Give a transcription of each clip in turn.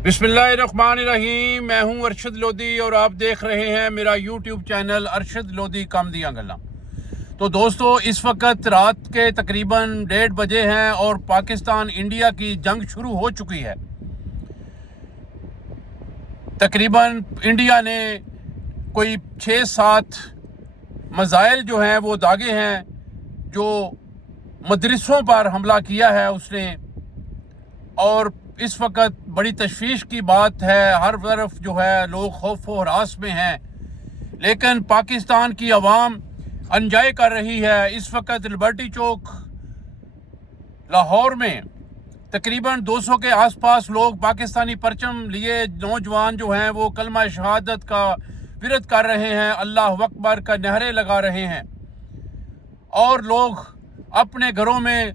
बिस्मिल्लाहिर्रहमानिर्रहीम। मैं हूं अरशद लोधी और आप देख रहे हैं मेरा यूट्यूब चैनल अरशद लोधी कम दियां गल्लां। तो दोस्तों, इस वक्त रात के तकरीबन 1:30 बजे हैं और पाकिस्तान इंडिया की जंग शुरू हो चुकी है। तकरीबन इंडिया ने कोई 6-7 मिसाइल जो हैं वो दागे हैं, जो मदरसों पर हमला किया है उसने। और इस वक्त बड़ी तशवीश की बात है, हर तरफ जो है लोग खौफ व हरास में हैं, लेकिन पाकिस्तान की आवाम एंजॉय कर रही है। इस वक्त लिबर्टी चौक लाहौर में तकरीबन 200 के आसपास लोग पाकिस्तानी परचम लिए नौजवान जो हैं वो कलमा शहादत का विरद कर रहे हैं, अल्लाह अकबर का नारे लगा रहे हैं। और लोग अपने घरों में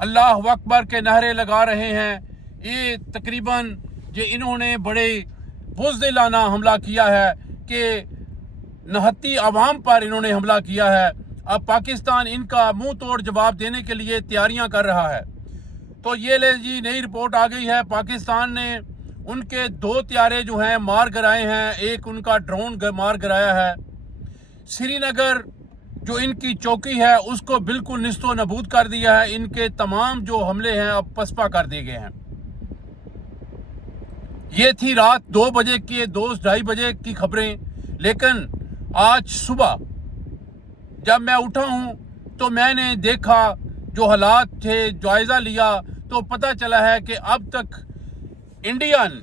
अल्लाह अकबर के नारे लगा रहे हैं। ये तकरीबन इन्होंने बड़े बुज़दिलाना हमला किया है कि नहत्ती आवाम पर इन्होंने हमला किया है। अब पाकिस्तान इनका मुंह तोड़ जवाब देने के लिए तैयारियां कर रहा है। तो ये ले जी, नई रिपोर्ट आ गई है। पाकिस्तान ने उनके 2 त्यारे जो हैं मार गिराए हैं, एक उनका ड्रोन मार गिराया है। श्रीनगर जो इनकी चौकी है उसको बिल्कुल निस्तो नबूद कर दिया है। इनके तमाम जो हमले हैं अब पसपा कर दिए गए हैं। ये थी रात 2 बजे की 2-2:30 बजे की खबरें, लेकिन आज सुबह जब मैं उठा हूं तो मैंने देखा जो हालात थे, जायज़ा लिया तो पता चला है कि अब तक इंडियन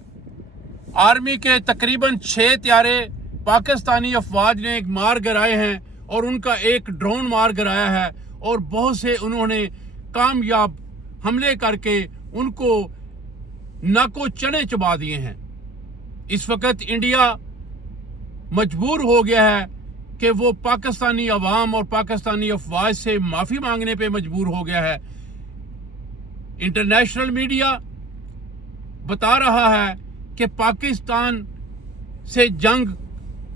आर्मी के तकरीबन 6 त्यारे पाकिस्तानी अफवाज ने मार गिराए हैं और उनका एक ड्रोन मार गिराया है। और बहुत से उन्होंने कामयाब हमले करके उनको नाको चने चबा दिए हैं। इस वक्त इंडिया मजबूर हो गया है कि वो पाकिस्तानी अवाम और पाकिस्तानी अफवाज से माफ़ी मांगने पे मजबूर हो गया है। इंटरनेशनल मीडिया बता रहा है कि पाकिस्तान से जंग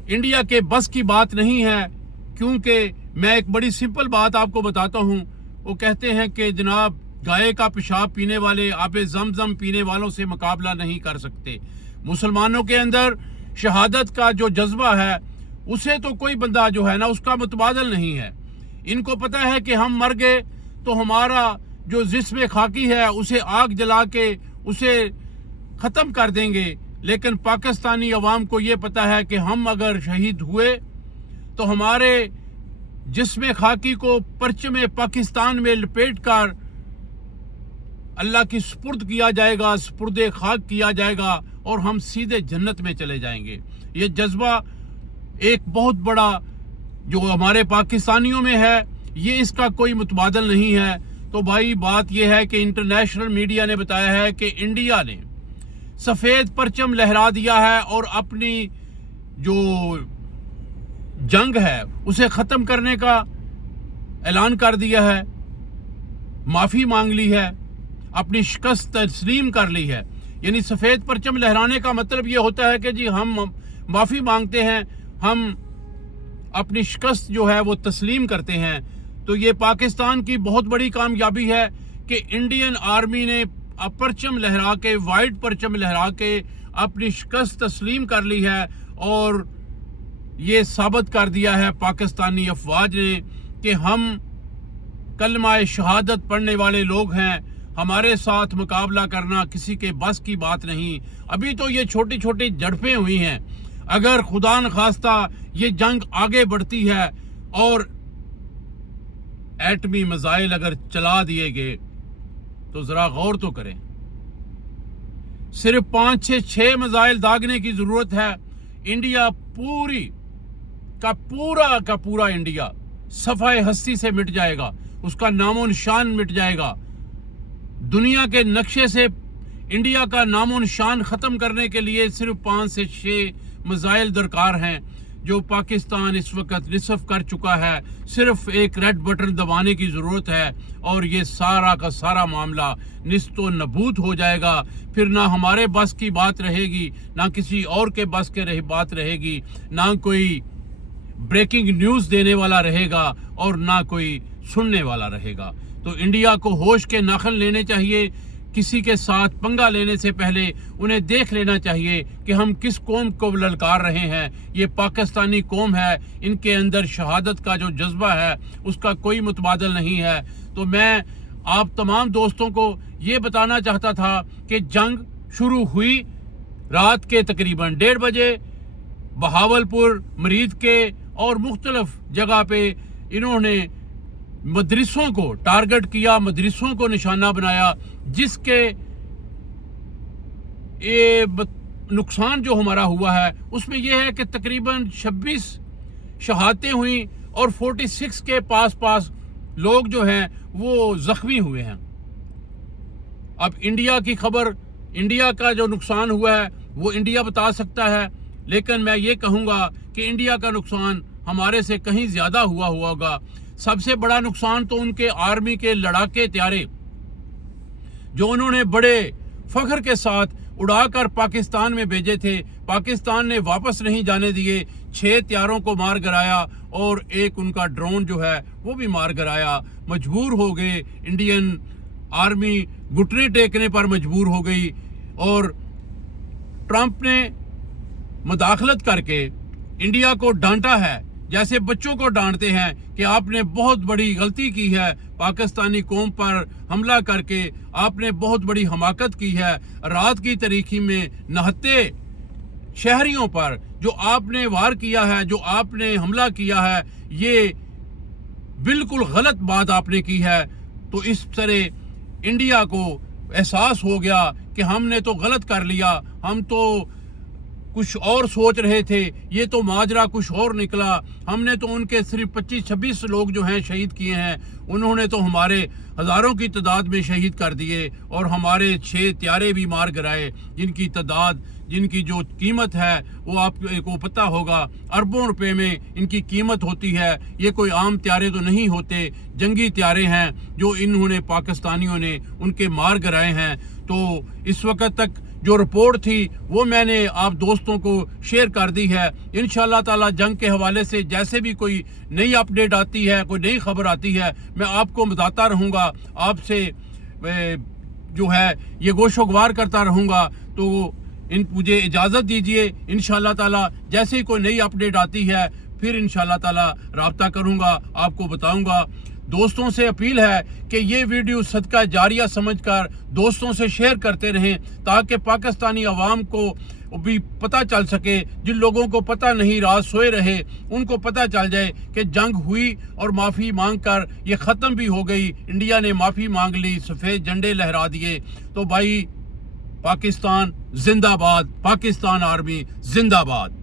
इंडिया के बस की बात नहीं है, क्योंकि मैं एक बड़ी सिंपल बात आपको बताता हूं। वो कहते हैं कि जनाब, गाय का पेशाब पीने वाले आबे ज़मज़म पीने वालों से मुकाबला नहीं कर सकते। मुसलमानों के अंदर शहादत का जो जज्बा है उसे तो कोई बंदा जो है ना उसका मुतबादल नहीं है। इनको पता है कि हम मर गए तो हमारा जो जिस्म खाकी है उसे आग जला के उसे ख़त्म कर देंगे। लेकिन पाकिस्तानी अवाम को ये पता है कि हम अगर शहीद हुए तो हमारे जिस्म खाकी को परचम पाकिस्तान में लपेट कर अल्लाह की सुपुर्द किया जाएगा, सुपुर्द खाक किया जाएगा और हम सीधे जन्नत में चले जाएंगे। ये जज्बा एक बहुत बड़ा जो हमारे पाकिस्तानियों में है, ये इसका कोई मुतबादल नहीं है। तो भाई बात यह है कि इंटरनेशनल मीडिया ने बताया है कि इंडिया ने सफ़ेद परचम लहरा दिया है और अपनी जो जंग है उसे ख़त्म करने का ऐलान कर दिया है, माफ़ी मांग ली है, अपनी शिकस्त तस्लीम कर ली है। यानी सफ़ेद परचम लहराने का मतलब ये होता है कि जी हम माफ़ी मांगते हैं, हम अपनी शिकस्त जो है वो तस्लीम करते हैं। तो ये पाकिस्तान की बहुत बड़ी कामयाबी है कि इंडियन आर्मी ने परचम लहरा के, वाइट परचम लहरा के अपनी शिकस्त तस्लीम कर ली है। और ये साबित कर दिया है पाकिस्तानी अफवाज ने कि हम कलमा शहादत पढ़ने वाले लोग हैं, हमारे साथ मुकाबला करना किसी के बस की बात नहीं। अभी तो ये छोटी छोटी झड़पें हुई हैं। अगर खुदा न खास्ता ये जंग आगे बढ़ती है और एटमी मिसाइल अगर चला दिए गए तो जरा गौर तो करें। सिर्फ 5-6 मिसाइल दागने की जरूरत है। इंडिया पूरा पूरा इंडिया सफाए हस्ती से मिट जाएगा, उसका नामो निशान मिट जाएगा। दुनिया के नक्शे से इंडिया का नामो निशान ख़त्म करने के लिए सिर्फ 5 से 6 मिसाइल दरकार हैं, जो पाकिस्तान इस वक्त निसफ कर चुका है। सिर्फ एक रेड बटन दबाने की ज़रूरत है और ये सारा का सारा मामला निस्तो नबूद हो जाएगा। फिर ना हमारे बस की बात रहेगी, ना किसी और के बस के बात रहेगी, ना कोई ब्रेकिंग न्यूज़ देने वाला रहेगा और ना कोई सुनने वाला रहेगा। तो इंडिया को होश के नाखन लेने चाहिए किसी के साथ पंगा लेने से पहले उन्हें देख लेना चाहिए कि हम किस कौम को ललकार रहे हैं। ये पाकिस्तानी कौम है, इनके अंदर शहादत का जो जज्बा है उसका कोई मुतबादल नहीं है। तो मैं आप तमाम दोस्तों को ये बताना चाहता था कि जंग शुरू हुई रात के तकरीबन 1:30 बजे बहावलपुर, मरीद के और मुख्तलिफ जगह पे इन्होंने मदरसों को टारगेट किया, मदरसों को निशाना बनाया, जिसके ये नुकसान जो हमारा हुआ है उसमें यह है कि तकरीबन 26 शहादतें हुई और 46 के पास लोग जो हैं वो जख्मी हुए हैं। अब इंडिया की खबर, इंडिया का जो नुकसान हुआ है वो इंडिया बता सकता है, लेकिन मैं ये कहूँगा कि इंडिया का नुकसान हमारे से कहीं ज़्यादा हुआ होगा। सबसे बड़ा नुकसान तो उनके आर्मी के लड़ाके त्यारे जो उन्होंने बड़े फख्र के साथ उड़ाकर पाकिस्तान में भेजे थे, पाकिस्तान ने वापस नहीं जाने दिए। 6 त्यारों को मार गिराया और एक उनका ड्रोन जो है वो भी मार गिराया। मजबूर हो गए, इंडियन आर्मी घुटने टेकने पर मजबूर हो गई और ट्रंप ने मुदाखलत करके इंडिया को डांटा है, जैसे बच्चों को डांटते हैं कि आपने बहुत बड़ी गलती की है, पाकिस्तानी कौम पर हमला करके आपने बहुत बड़ी हमाकत की है। रात की तारीकी में नहत्ते शहरियों पर जो आपने वार किया है, जो आपने हमला किया है, ये बिल्कुल गलत बात आपने की है। तो इस तरह इंडिया को एहसास हो गया कि हमने तो गलत कर लिया, हम तो कुछ और सोच रहे थे, ये तो माजरा कुछ और निकला। हमने तो उनके सिर्फ 25-26 लोग जो हैं शहीद किए हैं, उन्होंने तो हमारे हज़ारों की तादाद में शहीद कर दिए और हमारे 6 त्यारे भी मार गिराए, जिनकी तादाद, जिनकी जो कीमत है वो आपको पता होगा, अरबों रुपए में इनकी कीमत होती है। ये कोई आम त्यारे तो नहीं होते, जंगी त्यारे हैं जो इन्होंने पाकिस्तानियों ने उनके मार गिराए हैं। तो इस वक्त तक जो रिपोर्ट थी वो मैंने आप दोस्तों को शेयर कर दी है। इंशाअल्लाह ताला जंग के हवाले से जैसे भी कोई नई अपडेट आती है, कोई नई खबर आती है, मैं आपको बताता रहूँगा, आपसे जो है ये गोशोगवार करता रहूँगा। तो मुझे इजाज़त दीजिए, इंशाअल्लाह ताला जैसे ही कोई नई अपडेट आती है फिर इंशाअल्लाह ताला राब्ता करूँगा, आपको बताऊँगा। दोस्तों से अपील है कि ये वीडियो सदका जारिया समझकर दोस्तों से शेयर करते रहें, ताकि पाकिस्तानी अवाम को भी पता चल सके, जिन लोगों को पता नहीं रात सोए रहे उनको पता चल जाए कि जंग हुई और माफ़ी मांग कर ये ख़त्म भी हो गई। इंडिया ने माफ़ी मांग ली, सफ़ेद झंडे लहरा दिए। तो भाई पाकिस्तान जिंदाबाद, पाकिस्तान आर्मी जिंदाबाद।